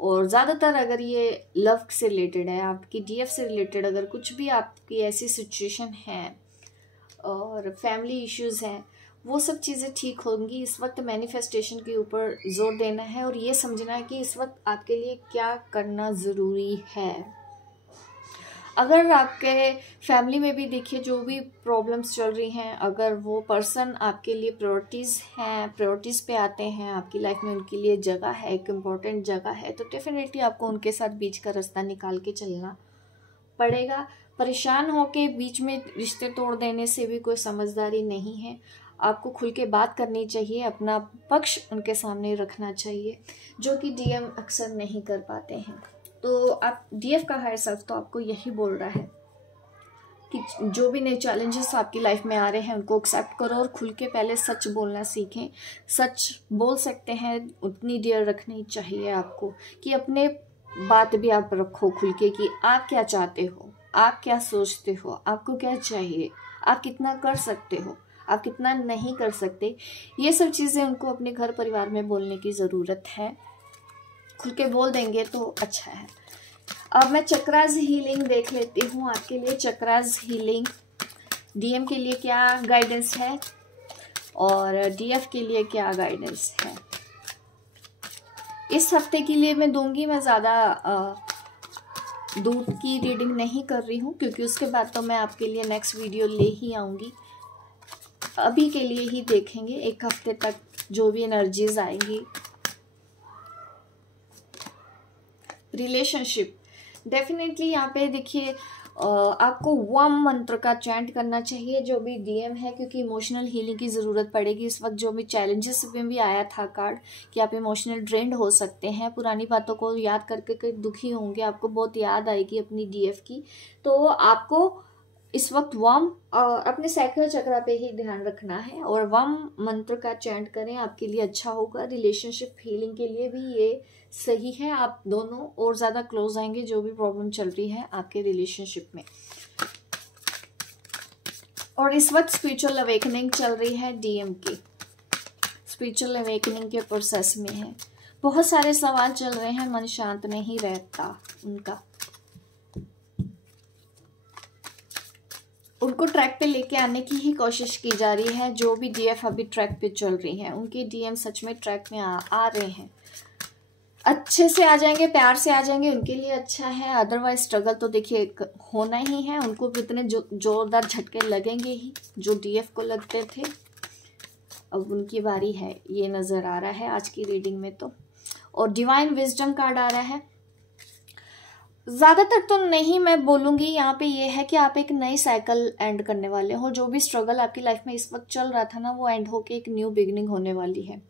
और ज़्यादातर अगर ये लव से रिलेटेड है, आपकी डीएफ से रिलेटेड अगर कुछ भी आपकी ऐसी सिचुएशन है और फैमिली इश्यूज़ हैं, वो सब चीज़ें ठीक होंगी। इस वक्त मैनिफेस्टेशन के ऊपर जोर देना है और ये समझना है कि इस वक्त आपके लिए क्या करना ज़रूरी है। अगर आपके फैमिली में भी देखिए जो भी प्रॉब्लम्स चल रही हैं, अगर वो पर्सन आपके लिए प्रायोरिटीज़ हैं, प्रायोरिटीज़ पे आते हैं, आपकी लाइफ में उनके लिए जगह है, एक इम्पॉर्टेंट जगह है, तो डेफिनेटली आपको उनके साथ बीच का रास्ता निकाल के चलना पड़ेगा। परेशान होके बीच में रिश्ते तोड़ देने से भी कोई समझदारी नहीं है। आपको खुल के बात करनी चाहिए, अपना पक्ष उनके सामने रखना चाहिए, जो कि डीएम अक्सर नहीं कर पाते हैं। तो आप डीएफ का हायर सेल्फ तो आपको यही बोल रहा है कि जो भी नए चैलेंजेस आपकी लाइफ में आ रहे हैं उनको एक्सेप्ट करो और खुल के पहले सच बोलना सीखें। सच बोल सकते हैं, उतनी डेयर रखनी चाहिए आपको कि अपने बात भी आप रखो खुल के कि आप क्या चाहते हो, आप क्या सोचते हो, आपको क्या चाहिए, आप कितना कर सकते हो, आप कितना नहीं कर सकते। ये सब चीज़ें उनको अपने घर परिवार में बोलने की ज़रूरत है। खुल के बोल देंगे तो अच्छा है। अब मैं चक्रास हीलिंग देख लेती हूँ आपके लिए। चक्रास हीलिंग डीएम के लिए क्या गाइडेंस है और डीएफ के लिए क्या गाइडेंस है इस हफ्ते के लिए मैं दूंगी। मैं ज़्यादा दूर की रीडिंग नहीं कर रही हूँ, क्योंकि उसके बाद तो मैं आपके लिए नेक्स्ट वीडियो ले ही आऊँगी। अभी के लिए ही देखेंगे, एक हफ्ते तक जो भी एनर्जीज आएंगी। रिलेशनशिप, डेफिनेटली यहाँ पे देखिए आपको वम मंत्र का चैंट करना चाहिए जो भी डीएम है, क्योंकि इमोशनल हीलिंग की ज़रूरत पड़ेगी इस वक्त। जो भी चैलेंजेस में भी आया था कार्ड कि आप इमोशनल ड्रेन्ड हो सकते हैं, पुरानी बातों को याद करके कई दुखी होंगे, आपको बहुत याद आएगी अपनी डीएफ की। तो आपको इस वक्त वम अपने सैक्रल चक्रा पे ही ध्यान रखना है और वम मंत्र का चैंट करें, आपके लिए अच्छा होगा। रिलेशनशिप हीलिंग के लिए भी ये सही है, आप दोनों और ज़्यादा क्लोज आएंगे जो भी प्रॉब्लम चल रही है आपके रिलेशनशिप में। और इस वक्त स्पिरिचुअल अवेकनिंग चल रही है डीएम की, स्पिरिचुअल अवेकनिंग के प्रोसेस में है। बहुत सारे सवाल चल रहे हैं, मन शांत नहीं रहता उनका। उनको ट्रैक पे लेके आने की ही कोशिश की जा रही है। जो भी डीएफ अभी ट्रैक पे चल रही हैं, उनके डीएम सच में ट्रैक में आ रहे हैं, अच्छे से आ जाएंगे, प्यार से आ जाएंगे, उनके लिए अच्छा है। अदरवाइज स्ट्रगल तो देखिए होना ही है, उनको भी इतने जोरदार झटके लगेंगे ही जो डीएफ को लगते थे। अब उनकी बारी है, ये नज़र आ रहा है आज की रीडिंग में तो। और डिवाइन विजडम कार्ड आ रहा है। ज़्यादातर तो नहीं मैं बोलूँगी, यहाँ पे ये है कि आप एक नई साइकिल एंड करने वाले हो। जो भी स्ट्रगल आपकी लाइफ में इस वक्त चल रहा था ना, वो एंड होके एक न्यू बिगनिंग होने वाली है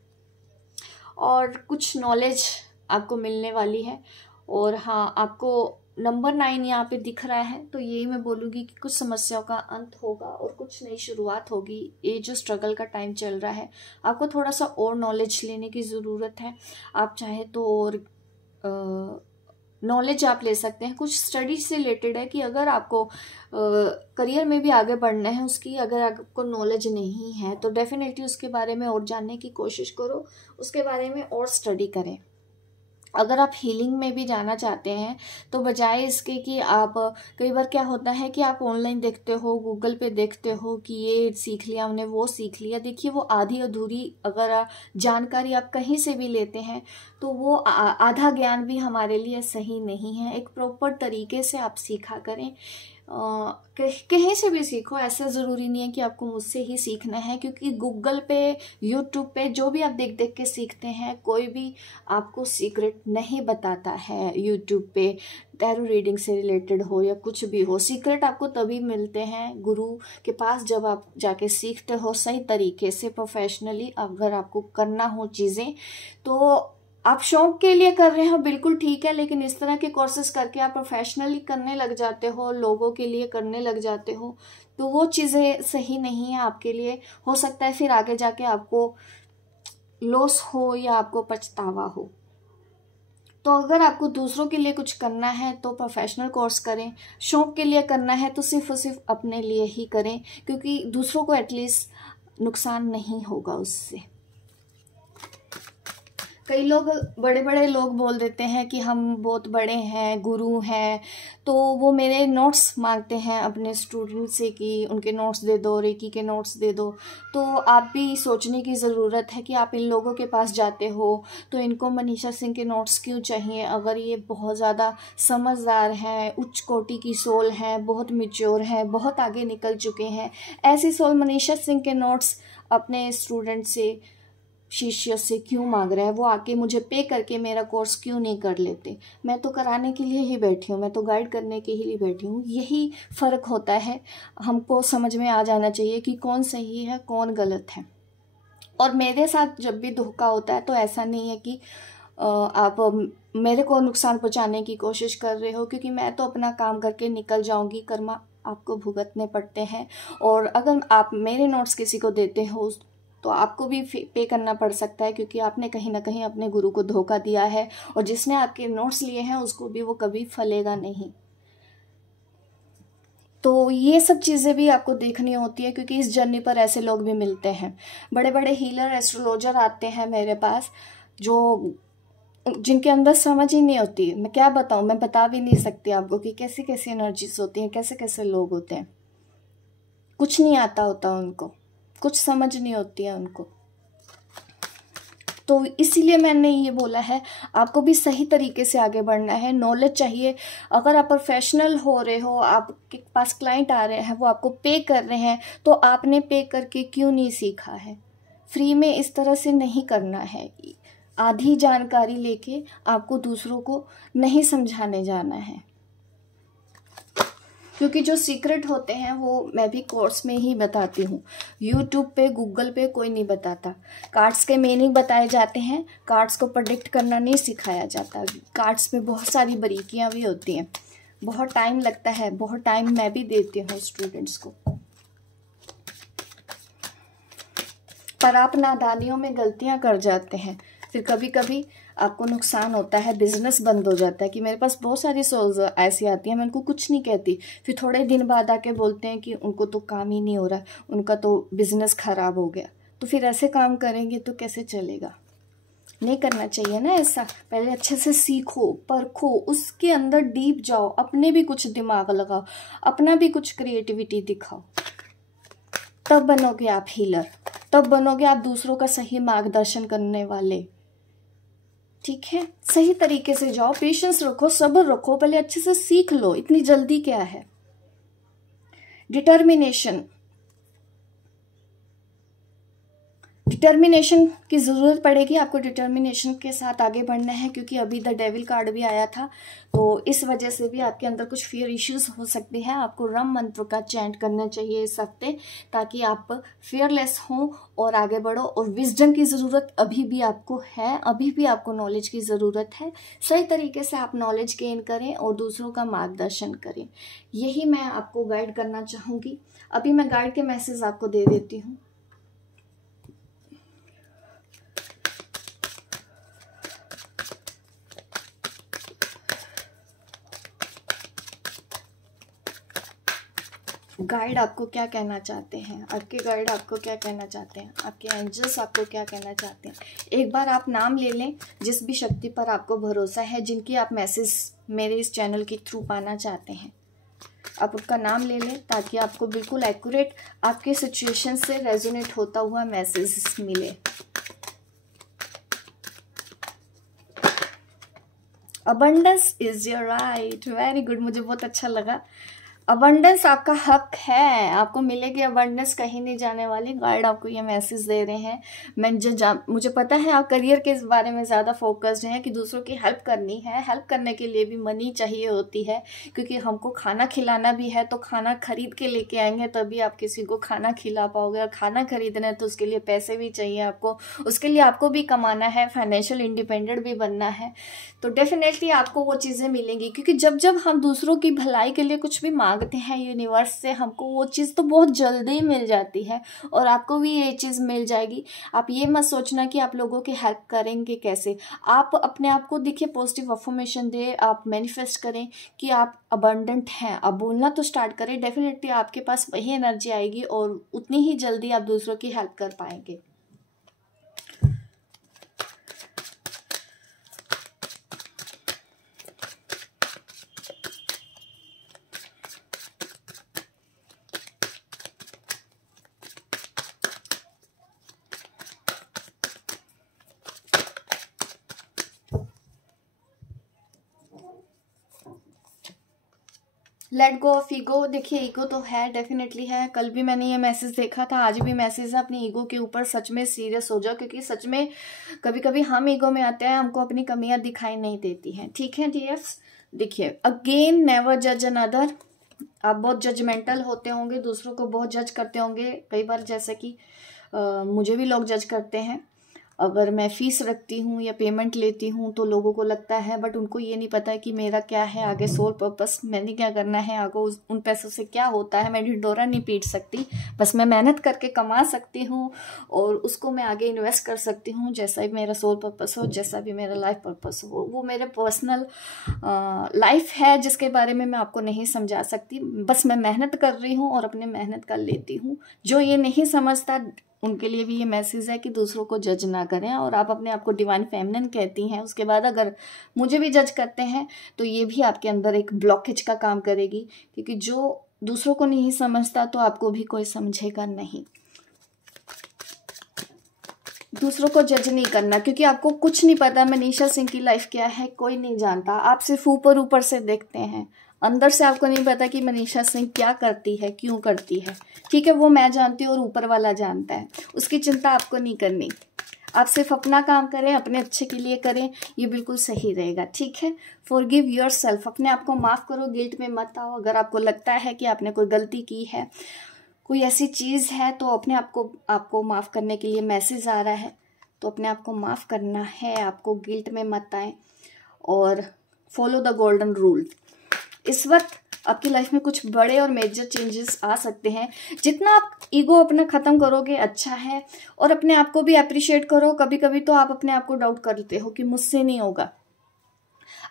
और कुछ नॉलेज आपको मिलने वाली है। और हाँ, आपको नंबर 9 यहाँ पे दिख रहा है, तो यही मैं बोलूँगी कि कुछ समस्याओं का अंत होगा और कुछ नई शुरुआत होगी। ये जो स्ट्रगल का टाइम चल रहा है, आपको थोड़ा सा और नॉलेज लेने की ज़रूरत है। आप चाहे तो और नॉलेज आप ले सकते हैं, कुछ स्टडी से रिलेटेड है कि अगर आपको करियर में भी आगे बढ़ना है, उसकी अगर आपको नॉलेज नहीं है तो डेफिनेटली उसके बारे में और जानने की कोशिश करो, उसके बारे में और स्टडी करें। अगर आप हीलिंग में भी जाना चाहते हैं तो बजाय इसके कि आप, कई बार क्या होता है कि आप ऑनलाइन देखते हो, गूगल पे देखते हो कि ये सीख लिया हमने, वो सीख लिया। देखिए वो आधी अधूरी अगर जानकारी आप कहीं से भी लेते हैं तो वो आधा ज्ञान भी हमारे लिए सही नहीं है। एक प्रॉपर तरीके से आप सीखा करें। कहीं से भी सीखो, ऐसा ज़रूरी नहीं है कि आपको मुझसे ही सीखना है, क्योंकि गूगल पे, यूट्यूब पे जो भी आप देख देख के सीखते हैं, कोई भी आपको सीक्रेट नहीं बताता है। यूट्यूब पे टैरो रीडिंग से रिलेटेड हो या कुछ भी हो, सीक्रेट आपको तभी मिलते हैं गुरु के पास जब आप जाके सीखते हो सही तरीके से, प्रोफेशनली। अगर आपको करना हो चीज़ें तो आप शौक के लिए कर रहे हो, बिल्कुल ठीक है, लेकिन इस तरह के कोर्सेज करके आप प्रोफेशनली करने लग जाते हो, लोगों के लिए करने लग जाते हो, तो वो चीज़ें सही नहीं है आपके लिए। हो सकता है फिर आगे जाके आपको लॉस हो या आपको पछतावा हो। तो अगर आपको दूसरों के लिए कुछ करना है तो प्रोफेशनल कोर्स करें, शौक के लिए करना है तो सिर्फ और सिर्फ अपने लिए ही करें, क्योंकि दूसरों को एटलीस्ट नुकसान नहीं होगा उससे। कई लोग, बड़े बड़े लोग बोल देते हैं कि हम बहुत बड़े हैं, गुरु हैं, तो वो मेरे नोट्स मांगते हैं अपने स्टूडेंट से कि उनके नोट्स दे दो, रेकी के नोट्स दे दो। तो आप भी सोचने की ज़रूरत है कि आप इन लोगों के पास जाते हो तो इनको मनीषा सिंह के नोट्स क्यों चाहिए, अगर ये बहुत ज़्यादा समझदार हैं, उच्च कोटि की सोल हैं, बहुत मैच्योर हैं, बहुत आगे निकल चुके हैं, ऐसी सोल मनीषा सिंह के नोट्स अपने स्टूडेंट से, शिष्य से क्यों मांग रहे हैं? वो आके मुझे पे करके मेरा कोर्स क्यों नहीं कर लेते? मैं तो कराने के लिए ही बैठी हूँ, मैं तो गाइड करने के लिए बैठी हूँ। यही फ़र्क होता है, हमको समझ में आ जाना चाहिए कि कौन सही है कौन गलत है। और मेरे साथ जब भी धोखा होता है तो ऐसा नहीं है कि आप मेरे को नुकसान पहुँचाने की कोशिश कर रहे हो, क्योंकि मैं तो अपना काम करके निकल जाऊँगी, कर्मा आपको भुगतने पड़ते हैं। और अगर आप मेरे नोट्स किसी को देते हो तो आपको भी पे करना पड़ सकता है, क्योंकि आपने कहीं ना कहीं अपने गुरु को धोखा दिया है, और जिसने आपके नोट्स लिए हैं उसको भी वो कभी फलेगा नहीं। तो ये सब चीज़ें भी आपको देखनी होती है, क्योंकि इस जर्नी पर ऐसे लोग भी मिलते हैं। बड़े बड़े हीलर, एस्ट्रोलॉजर आते हैं मेरे पास, जो जिनके अंदर समझ ही नहीं होती। मैं क्या बताऊँ, मैं बता भी नहीं सकती आपको कि कैसी कैसी एनर्जीज होती हैं, कैसे कैसे लोग होते हैं। कुछ नहीं आता होता उनको, कुछ समझ नहीं होती है उनको। तो इसीलिए मैंने ये बोला है, आपको भी सही तरीके से आगे बढ़ना है, नॉलेज चाहिए। अगर आप प्रोफेशनल हो रहे हो, आपके पास क्लाइंट आ रहे हैं, वो आपको पे कर रहे हैं, तो आपने पे करके क्यों नहीं सीखा है? फ्री में इस तरह से नहीं करना है। आधी जानकारी लेके आपको दूसरों को नहीं समझाने जाना है, क्योंकि जो सीक्रेट होते हैं वो मैं भी कोर्स में ही बताती हूँ। यूट्यूब पे, गूगल पे कोई नहीं बताता। कार्ड्स के मीनिंग बताए जाते हैं, कार्ड्स को प्रेडिक्ट करना नहीं सिखाया जाता। कार्ड्स में बहुत सारी बारीकियाँ भी होती हैं, बहुत टाइम लगता है, बहुत टाइम मैं भी देती हूँ स्टूडेंट्स को। पर आप नादानियों में गलतियाँ कर जाते हैं, फिर कभी कभी आपको नुकसान होता है, बिजनेस बंद हो जाता है। कि मेरे पास बहुत सारी सोल्स ऐसी आती हैं, मैं उनको कुछ नहीं कहती, फिर थोड़े दिन बाद आके बोलते हैं कि उनको तो काम ही नहीं हो रहा, उनका तो बिजनेस खराब हो गया। तो फिर ऐसे काम करेंगे तो कैसे चलेगा? नहीं करना चाहिए ना ऐसा। पहले अच्छे से सीखो, परखो, उसके अंदर डीप जाओ, अपने भी कुछ दिमाग लगाओ, अपना भी कुछ क्रिएटिविटी दिखाओ, तब बनोगे आप हीलर, तब बनोगे आप दूसरों का सही मार्गदर्शन करने वाले। ठीक है, सही तरीके से जाओ, पेशेंस रखो, सब्र रखो, पहले अच्छे से सीख लो, इतनी जल्दी क्या है? डिटर्मिनेशन की ज़रूरत पड़ेगी आपको, डिटर्मिनेशन के साथ आगे बढ़ना है, क्योंकि अभी द डेविल कार्ड भी आया था, तो इस वजह से भी आपके अंदर कुछ फियर इश्यूज हो सकते हैं। आपको रम मंत्र का चैंट करना चाहिए इस हफ्ते, ताकि आप फियरलेस हों और आगे बढ़ो। और विजडम की ज़रूरत अभी भी आपको है, अभी भी आपको नॉलेज की ज़रूरत है। सही तरीके से आप नॉलेज गेन करें और दूसरों का मार्गदर्शन करें, यही मैं आपको गाइड करना चाहूँगी। अभी मैं गाइड के मैसेज आपको दे देती हूँ। गाइड आपको क्या कहना चाहते हैं, आपके गाइड आपको क्या कहना चाहते हैं, आपके एंजल्स आपको क्या कहना चाहते हैं? एक बार आप नाम ले लें, जिस भी शक्ति पर आपको भरोसा है, जिनकी आप मैसेज मेरे इस चैनल के थ्रू पाना चाहते हैं, आप उनका नाम ले लें, ताकि आपको बिल्कुल एक्यूरेट आपके सिचुएशन से रेजोनेट होता हुआ मैसेज मिले। Abundance is your right, very good, मुझे बहुत अच्छा लगा। अबंडेंस आपका हक है, आपको मिलेगी अबंडेंस, कहीं नहीं जाने वाली। गाइड आपको ये मैसेज दे रहे हैं। मुझे पता है आप करियर के इस बारे में ज़्यादा फोकस्ड हैं कि दूसरों की हेल्प करनी है। हेल्प करने के लिए भी मनी चाहिए होती है, क्योंकि हमको खाना खिलाना भी है, तो खाना खरीद के लेके आएंगे तभी आप किसी को खाना खिला पाओगे। और खाना खरीदना है तो उसके लिए पैसे भी चाहिए आपको, उसके लिए आपको भी कमाना है, फाइनेंशियल इंडिपेंडेंट भी बनना है। तो डेफिनेटली आपको वो चीज़ें मिलेंगी, क्योंकि जब जब हम दूसरों की भलाई के लिए कुछ भी मांगते हैं यूनिवर्स से, हमको वो चीज़ तो बहुत जल्दी ही मिल जाती है, और आपको भी ये चीज़ मिल जाएगी। आप ये मत सोचना कि आप लोगों की हेल्प करेंगे कैसे। आप अपने आप को देखिए, पॉजिटिव अफर्मेशन दे, आप मैनिफेस्ट करें कि आप अबंडेंट हैं। आप बोलना तो स्टार्ट करें, डेफिनेटली आपके पास वही एनर्जी आएगी और उतनी ही जल्दी आप दूसरों की हेल्प कर पाएंगे। Let go of ego. देखिए, ईगो तो है, डेफिनेटली है। कल भी मैंने ये मैसेज देखा था, आज भी मैसेज है। अपनी ईगो के ऊपर सच में सीरियस हो जाओ, क्योंकि सच में कभी कभी हम ईगो में आते हैं, हमको अपनी कमियां दिखाई नहीं देती हैं। ठीक है डीएफ्स, देखिए, अगेन नेवर जज अनदर। आप बहुत जजमेंटल होते होंगे, दूसरों को बहुत जज करते होंगे कई बार, जैसे कि मुझे भी लोग जज करते हैं। अगर मैं फीस रखती हूँ या पेमेंट लेती हूँ तो लोगों को लगता है, बट उनको ये नहीं पता है कि मेरा क्या है आगे सोल पर्पस, मैंने क्या करना है आगे, उन पैसों से क्या होता है। मैं ढिंढोरा नहीं पीट सकती, बस मैं मेहनत करके कमा सकती हूँ और उसको मैं आगे इन्वेस्ट कर सकती हूँ, जैसा भी मेरा सोल पर्पस हो, जैसा भी मेरा लाइफ पर्पस हो। वो मेरे पर्सनल लाइफ है जिसके बारे में मैं आपको नहीं समझा सकती। बस मैं मेहनत कर रही हूँ और अपने मेहनत कर लेती हूँ। जो ये नहीं समझता उनके लिए भी ये मैसेज है कि दूसरों को जज ना करें। और आप अपने आप को डिवाइन फेमिनिन कहती हैं, उसके बाद अगर मुझे भी जज करते हैं तो ये भी आपके अंदर एक ब्लॉकेज का काम करेगी, क्योंकि जो दूसरों को नहीं समझता तो आपको भी कोई समझेगा नहीं। दूसरों को जज नहीं करना, क्योंकि आपको कुछ नहीं पता मनीषा सिंह की लाइफ क्या है, कोई नहीं जानता। आप सिर्फ ऊपर ऊपर से देखते हैं, अंदर से आपको नहीं पता कि मनीषा सिंह क्या करती है, क्यों करती है। ठीक है, वो मैं जानती हूँ और ऊपर वाला जानता है, उसकी चिंता आपको नहीं करनी। आप सिर्फ अपना काम करें, अपने अच्छे के लिए करें, ये बिल्कुल सही रहेगा। ठीक है, फॉरगिव योरसेल्फ, अपने आप को माफ़ करो, गिल्ट में मत आओ। अगर आपको लगता है कि आपने कोई गलती की है, कोई ऐसी चीज़ है, तो अपने आपको माफ़ करने के लिए मैसेज आ रहा है, तो अपने आप को माफ़ करना है। आपको गिल्ट में मत आए और फॉलो द गोल्डन रूल। इस वक्त आपकी लाइफ में कुछ बड़े और मेजर चेंजेस आ सकते हैं। जितना आप ईगो अपना ख़त्म करोगे अच्छा है, और अपने आप को भी अप्रिशिएट करो। कभी कभी तो आप अपने आप को डाउट करते हो कि मुझसे नहीं होगा,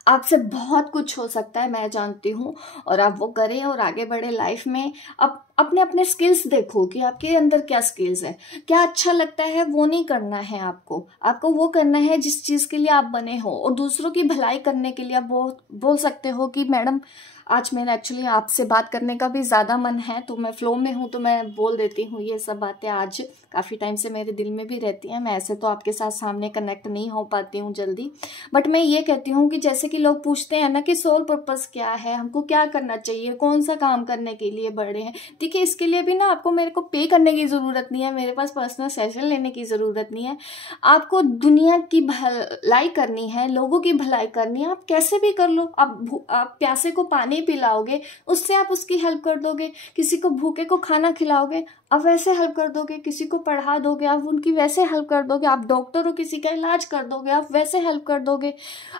आपसे बहुत कुछ हो सकता है, मैं जानती हूँ, और आप वो करें और आगे बढ़े लाइफ में। अब अपने अपने स्किल्स देखो कि आपके अंदर क्या स्किल्स है, क्या अच्छा लगता है, वो नहीं करना है आपको वो करना है जिस चीज़ के लिए आप बने हो। और दूसरों की भलाई करने के लिए आप बोल सकते हो कि मैडम आज मेरा एक्चुअली आपसे बात करने का भी ज़्यादा मन है, तो मैं फ्लो में हूँ तो मैं बोल देती हूँ ये सब बातें। आज काफ़ी टाइम से मेरे दिल में भी रहती हैं। मैं ऐसे तो आपके साथ सामने कनेक्ट नहीं हो पाती हूँ जल्दी, बट मैं ये कहती हूँ कि जैसे कि लोग पूछते हैं ना कि सोल पर्पस क्या है, हमको क्या करना चाहिए, कौन सा काम करने के लिए बड़े हैं। देखिए, इसके लिए भी ना आपको मेरे को पे करने की ज़रूरत नहीं है, मेरे पास पर्सनल सेशन लेने की ज़रूरत नहीं है। आपको दुनिया की भलाई करनी है, लोगों की भलाई करनी है, आप कैसे भी कर लो। आप प्यासे को पानी पिलाओगे, उससे आप उसकी हेल्प कर दोगे। किसी को भूखे को खाना खिलाओगे, आप वैसे हेल्प कर दोगे। किसी को पढ़ा दोगे, आप उनकी वैसे हेल्प कर दोगे। आप डॉक्टर हो, किसी का इलाज कर दोगे, आप वैसे हेल्प कर दोगे।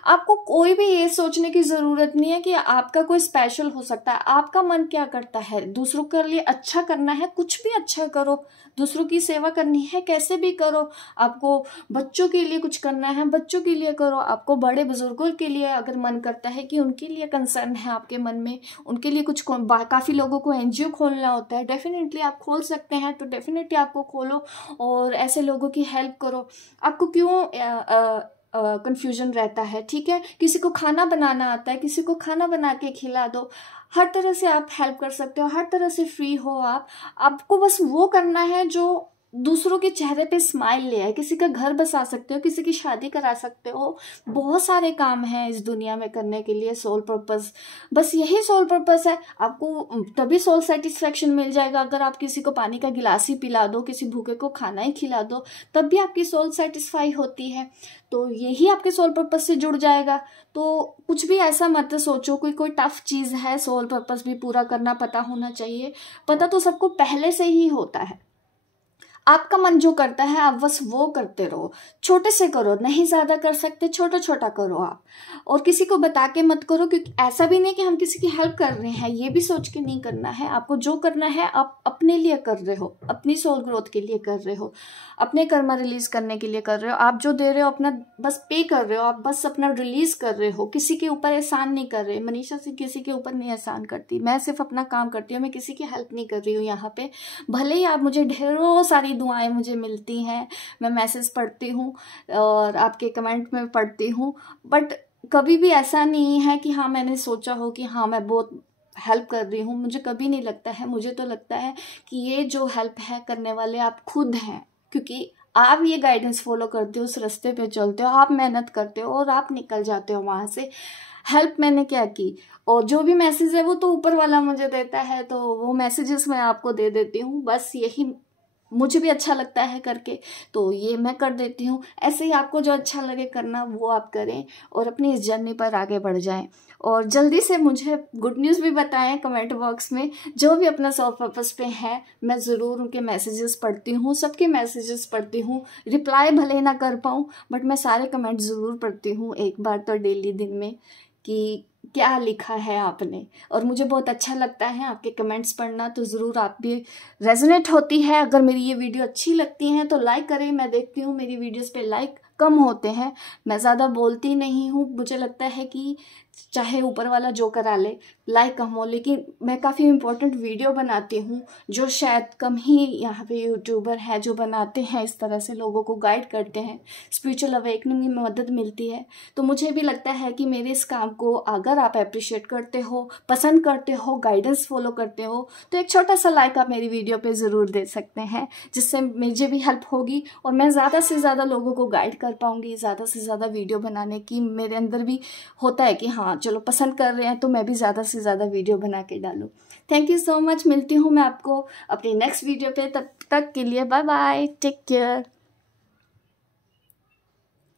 आपको कोई भी ये सोचने की ज़रूरत नहीं है कि आपका कोई स्पेशल हो सकता है। आपका मन क्या करता है, दूसरों के लिए अच्छा करना है, कुछ भी अच्छा करो। दूसरों की सेवा करनी है, कैसे भी करो। आपको बच्चों के लिए कुछ करना है, बच्चों के लिए करो। आपको बड़े बुजुर्गों के लिए अगर मन करता है कि उनके लिए कंसर्न है आपके मन में, उनके लिए कुछ, काफ़ी लोगों को एनजीओ खोलना होता है, डेफिनेटली आप खोल सकते हैं, तो डेफिनेटली आपको खोलो और ऐसे लोगों की हेल्प करो। आपको क्यों कंफ्यूजन रहता है, ठीक है। किसी को खाना बनाना आता है, किसी को खाना बना के खिला दो। हर तरह से आप हेल्प कर सकते हो, हर तरह से फ्री हो आप। आपको बस वो करना है जो दूसरों के चेहरे पे स्माइल ले आए, किसी का घर बसा सकते हो, किसी की शादी करा सकते हो। बहुत सारे काम हैं इस दुनिया में करने के लिए। सोल पर्पस, बस यही सोल पर्पस है। आपको तभी सोल सेटिस्फेक्शन मिल जाएगा अगर आप किसी को पानी का गिलास ही पिला दो, किसी भूखे को खाना ही खिला दो, तब भी आपकी सोल सेटिस्फाई होती है। तो यही आपके सोल पर्पस से जुड़ जाएगा। तो कुछ भी ऐसा मत सोचो कोई टफ चीज़ है। सोल पर्पस भी पूरा करना पता होना चाहिए। पता तो सबको पहले से ही होता है। आपका मन जो करता है आप बस वो करते रहो। छोटे से करो, नहीं ज़्यादा कर सकते, छोटा छोटा करो आप। और किसी को बता के मत करो, क्योंकि ऐसा भी नहीं कि हम किसी की हेल्प कर रहे हैं, ये भी सोच के नहीं करना है। आपको जो करना है आप अपने लिए कर रहे हो, अपनी सोल ग्रोथ के लिए कर रहे हो, अपने कर्मा रिलीज करने के लिए कर रहे हो। आप जो दे रहे हो अपना बस पे कर रहे हो, आप बस अपना रिलीज कर रहे हो। किसी के ऊपर एहसान नहीं कर रहे। मनीषा से किसी के ऊपर नहीं एहसान करती, मैं सिर्फ अपना काम करती हूँ। मैं किसी की हेल्प नहीं कर रही हूँ यहाँ पे। भले ही आप मुझे ढेरों सारी दुआएं मुझे मिलती हैं, मैं मैसेज पढ़ती हूँ और आपके कमेंट में पढ़ती हूँ, बट कभी भी ऐसा नहीं है कि हाँ मैंने सोचा हो कि हाँ मैं बहुत हेल्प कर रही हूँ। मुझे कभी नहीं लगता है। मुझे तो लगता है कि ये जो हेल्प है करने वाले आप खुद हैं, क्योंकि आप ये गाइडेंस फॉलो करते हो, उस रास्ते पे चलते हो, आप मेहनत करते हो और आप निकल जाते हो वहाँ से। हेल्प मैंने क्या की, और जो भी मैसेज है वो तो ऊपर वाला मुझे देता है, तो वो मैसेजेस मैं आपको दे देती हूँ। बस यही मुझे भी अच्छा लगता है करके, तो ये मैं कर देती हूँ। ऐसे ही आपको जो अच्छा लगे करना वो आप करें और अपनी इस जर्नी पर आगे बढ़ जाएं। और जल्दी से मुझे गुड न्यूज़ भी बताएं कमेंट बॉक्स में। जो भी अपना सोल पर्पस पे है, मैं ज़रूर उनके मैसेजेस पढ़ती हूँ, सबके मैसेजेस पढ़ती हूँ। रिप्लाई भले ना कर पाऊँ, बट मैं सारे कमेंट ज़रूर पढ़ती हूँ एक बार तो डेली, दिन में, कि क्या लिखा है आपने। और मुझे बहुत अच्छा लगता है आपके कमेंट्स पढ़ना। तो ज़रूर आप भी रेजोनेट होती है। अगर मेरी ये वीडियो अच्छी लगती है तो लाइक करें। मैं देखती हूँ मेरी वीडियोस पे लाइक कम होते हैं, मैं ज़्यादा बोलती नहीं हूँ। मुझे लगता है कि चाहे ऊपर वाला जो करा ले, लाइक कम हो, लेकिन मैं काफ़ी इम्पोर्टेंट वीडियो बनाती हूँ जो शायद कम ही यहाँ पे यूट्यूबर हैं जो बनाते हैं, इस तरह से लोगों को गाइड करते हैं, स्पिरिचुअल अवेकनिंग में मदद मिलती है। तो मुझे भी लगता है कि मेरे इस काम को अगर आप अप्रिशिएट करते हो, पसंद करते हो, गाइडेंस फॉलो करते हो, तो एक छोटा सा लाइक आप मेरी वीडियो पे ज़रूर दे सकते हैं, जिससे मुझे भी हेल्प होगी और मैं ज़्यादा से ज़्यादा लोगों को गाइड कर पाऊँगी, ज़्यादा से ज़्यादा वीडियो बनाने की मेरे अंदर भी होता है कि हाँ चलो पसंद कर रहे हैं तो मैं भी ज़्यादा से ज़्यादा वीडियो बना के डालूँ। Thank you so much. मिलती हूँ मैं आपको अपनी नेक्स्ट वीडियो पे, तब तक के लिए बाय बाय, टेक केयर।